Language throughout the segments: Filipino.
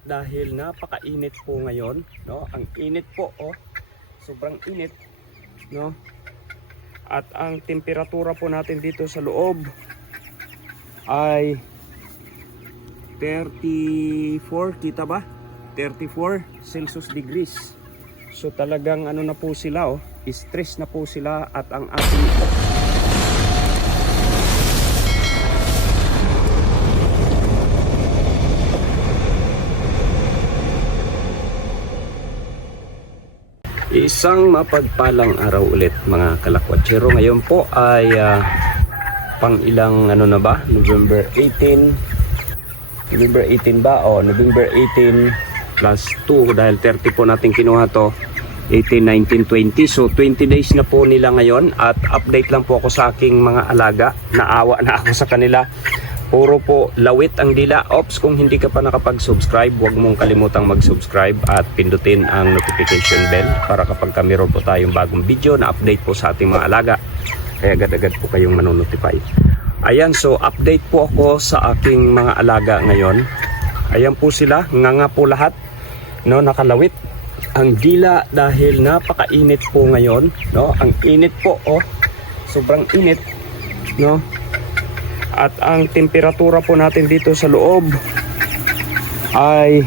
Dahil napakainit po ngayon, no? Ang init po, oh. Sobrang init, no? At ang temperatura po natin dito sa loob ay 34, kita ba? 34 Celsius degrees. So talagang ano na po sila, oh. Stress na po sila at ang ating isang mapagpalang araw ulit mga kalakwatsero. Ngayon po ay pang ilang ano na ba? November 18 ba? O November 18 plus 2 dahil 30 po natin kinuha to. 18, 19, 20. So 20 days na po nila ngayon. At update lang po ako sa aking mga alaga. Naawa na ako sa kanila. Puro po lawit ang dila. Ops, kung hindi ka pa nakapag-subscribe, huwag mong kalimutang mag-subscribe at pindutin ang notification bell para kapag meron po tayong bagong video na update po sa ating mga alaga, kaya agad-agad po kayong manonotify. Ayan, so update po ako sa aking mga alaga ngayon. Ayan po sila, nga po lahat, no, nakalawit ang dila dahil napakainit po ngayon, no? Ang init po, oh. Sobrang init, no? At ang temperatura po natin dito sa loob ay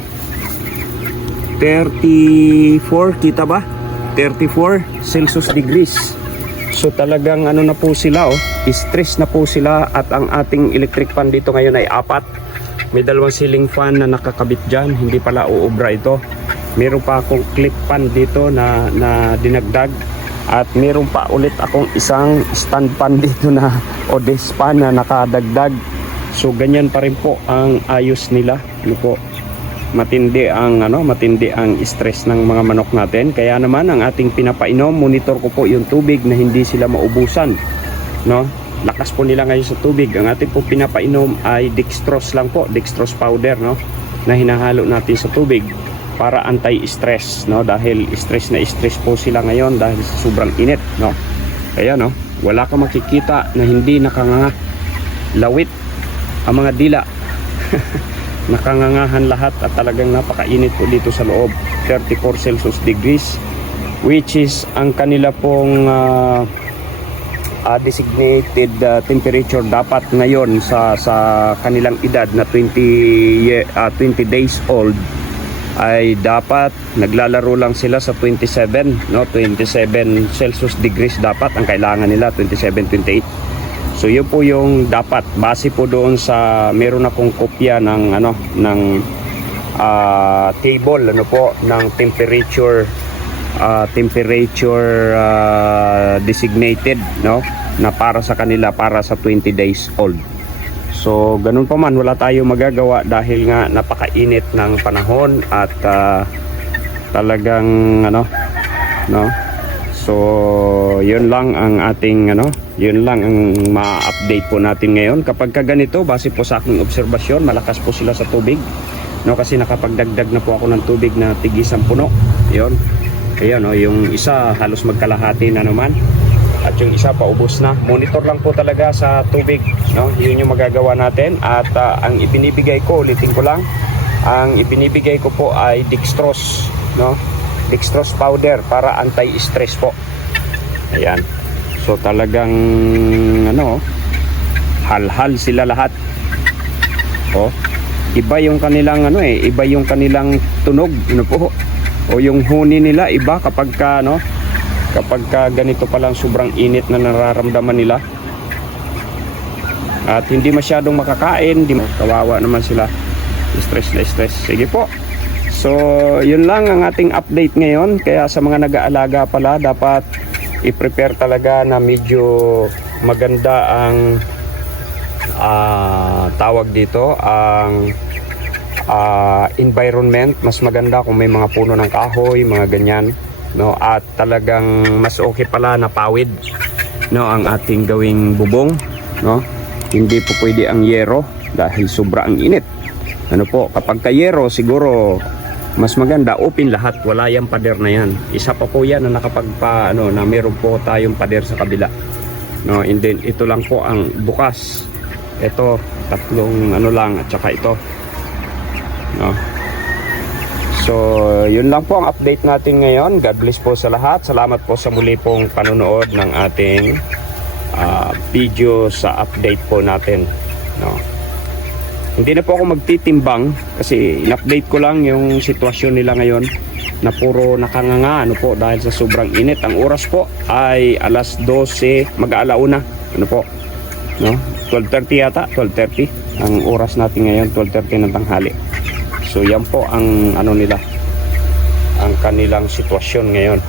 34, kita ba? 34 Celsius degrees. So talagang ano na po sila, oh. Stress na po sila at ang ating electric fan dito ngayon ay 4. May dalawang ceiling fan na nakakabit dyan. Hindi pala uubra ito. Meron pa akong clip fan dito na dinagdag. At meron pa ulit akong isang stand fan dito na o desk fan na nakadagdag. So ganyan pa rin po ang ayos nila. Ano po? Matindi ang stress ng mga manok natin. Kaya naman ang ating pinapainom, monitor ko po yung tubig na hindi sila maubusan, no? Lakas po nila ngayon sa tubig. Ang ating po pinapainom ay dextrose lang po, dextrose powder, no? Na hinahalo natin sa tubig para anti-stress, no? Dahil stress na stress po sila ngayon dahil sa sobrang init, no? Kaya, no, wala ka makikita na hindi nakanganga. Lawit ang mga dila. Nakangangahan lahat at talagang napakainit po dito sa loob. 34 Celsius degrees, which is ang kanila pong designated temperature dapat ngayon sa kanilang edad na 20 days old ay dapat naglalaro lang sila sa 27, no? 27 Celsius degrees dapat ang kailangan nila, 27, 28. So yun po yung dapat base po doon sa meron akong kopya ng table ng temperature designated, no, na para sa kanila, para sa 20 days old. So ganun pa man, wala tayong magagawa dahil nga napakainit ng panahon at talagang no. So yun lang ang ating yun lang ang ma-update po natin ngayon. Kapag ganito, base po sa aking obserbasyon, malakas po sila sa tubig, no, kasi nakapagdagdag na po ako ng tubig na tigisang puno. Yun. Kaya, no, yung isa halos magkalahati na naman at yung isa paubos na. Monitor lang po talaga sa tubig, no? Yun yung magagawa natin. At ang ibinibigay ko, ulitin ko lang, ang ibinibigay ko po ay dextrose, no? Dextrose powder para anti-stress po. Ayan. So talagang halhal sila lahat. Oh, iba yung kanilang iba yung kanilang tunog, po. O yung huni nila iba kapag ganito pa lang sobrang init na nararamdaman nila. At hindi masyadong makakain, kawawa naman sila. Stress na stress. Sige po. So, yun lang ang ating update ngayon. Kaya sa mga nag-aalaga pala, dapat i-prepare talaga na medyo maganda ang tawag dito, ang environment. Mas maganda kung may mga puno ng kahoy, mga ganyan, no? At talagang mas okay pala na pawid, no, ang ating gawing bubong, no? Hindi po pwede ang yero dahil sobra ang init. Po, kapag kayero siguro mas maganda open lahat, wala yung pader na yan. Isa pa po yan na na meron po tayong pader sa kabila, no? And then ito lang po ang bukas. Ito tatlong lang at saka ito, no? So, yun lang po ang update natin ngayon. God bless po sa lahat. Salamat po sa muli pong panonood ng ating video sa update po natin. No? Hindi na po ako magtitimbang kasi in-update ko lang yung sitwasyon nila ngayon na puro nakanganga po dahil sa sobrang init. Ang oras po ay alas 12, mag-aalauna. Ano po? No? 12:30 yata, 12:30. Ang oras natin ngayon, 12:30 ng tanghali. So yan po ang nila, ang kanilang sitwasyon ngayon.